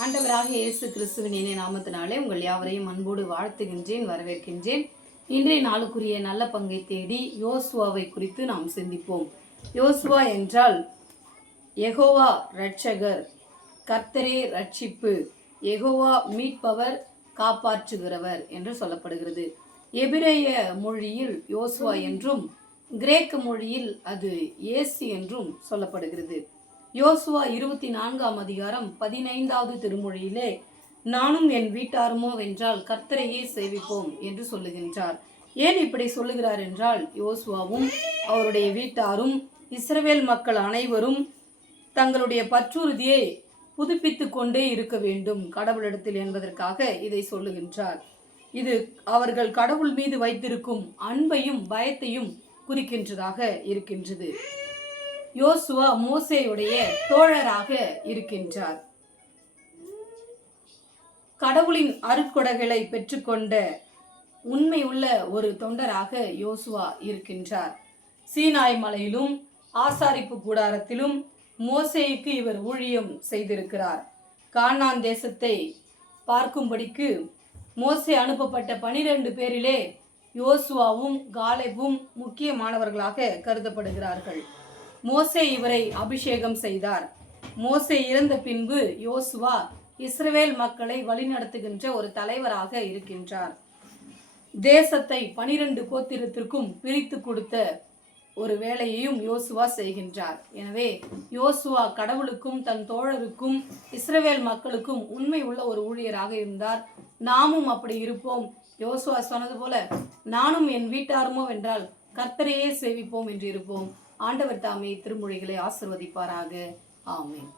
ஆண்டவராக இயேசு கிறிஸ்துவின் இணைய நாமத்தினாலே உங்கள் யாவரையும் அன்போடு வாழ்த்துகின்றேன், வரவேற்கின்றேன். இன்றைய நாளுக்குரிய நல்ல பங்கை தேடி யோசுவாவை குறித்து நாம் சிந்திப்போம். யோசுவா என்றால் யெகோவா இரட்சகர், கர்த்தரே ரட்சிப்பு, யெகோவா மீட்பவர், காப்பாற்றுகிறவர் என்று சொல்லப்படுகிறது. எபிரேய மொழியில் யோசுவா என்றும் கிரேக்க மொழியில் அது இயேசு என்றும் சொல்லப்படுகிறது. யோசுவா 24ஆம் அதிகாரம் 15வது திருமொழியிலே நானும் என் வீட்டாருமோ வென்றால் கர்த்தரையே சேவிப்போம் என்று சொல்லுகின்றார். ஏன் இப்படி சொல்லுகிறார் என்றால், யோசுவாவும் அவருடைய வீட்டாரும் இஸ்ரவேல் மக்கள் அனைவரும் தங்களுடைய பற்றுறுதியை புதுப்பித்து கொண்டே இருக்க வேண்டும் கடவுளிடத்தில் என்பதற்காக இதை சொல்லுகின்றார். இது அவர்கள் கடவுள் மீது வைத்திருக்கும் அன்பையும் பயத்தையும் குறிக்கின்றதாக இருக்கின்றது. யோசுவா மோசேயுடைய தோழராக இருக்கின்றார். கடவுளின் அருட்கொடைகளை பெற்றுக்கொண்ட உண்மை உள்ள ஒரு தொண்டராக யோசுவா இருக்கின்றார். சீனாய் மலையிலும் ஆசாரிப்பு கூடாரத்திலும் மோசேயுக்கு இவர் ஊழியம் செய்திருக்கிறார். கானான் தேசத்தை பார்க்கும்படிக்கு மோசே அனுப்பப்பட்ட 12 பேரிலே யோசுவாவும் காலேபும் முக்கியமானவர்களாக கருதப்படுகிறார்கள். மோசே இவரை அபிஷேகம் செய்தார். மோசே இறந்த பின்பு யோசுவா இஸ்ரவேல் மக்களை வழிநடத்துகின்ற ஒரு தலைவராக இருக்கின்றார். தேசத்தை 12 கோத்திரத்திற்கும் பிரித்து கொடுத்த ஒரு வேலையையும் யோசுவா செய்கின்றார். எனவே யோசுவா கடவுளுக்கும் தன் தோழருக்கும் இஸ்ரவேல் மக்களுக்கும் உண்மை உள்ள ஒரு ஊழியராக இருந்தார். நாமும் அப்படி இருப்போம். யோசுவா சொன்னது போல நானும் என் வீட்டாருமோ வென்றால் கர்த்தரையே சேவிப்போம் என்று இருப்போம். ஆண்டவர் தாமே திருமொழிகளை ஆசிர்வதிப்பாராக. ஆமென்.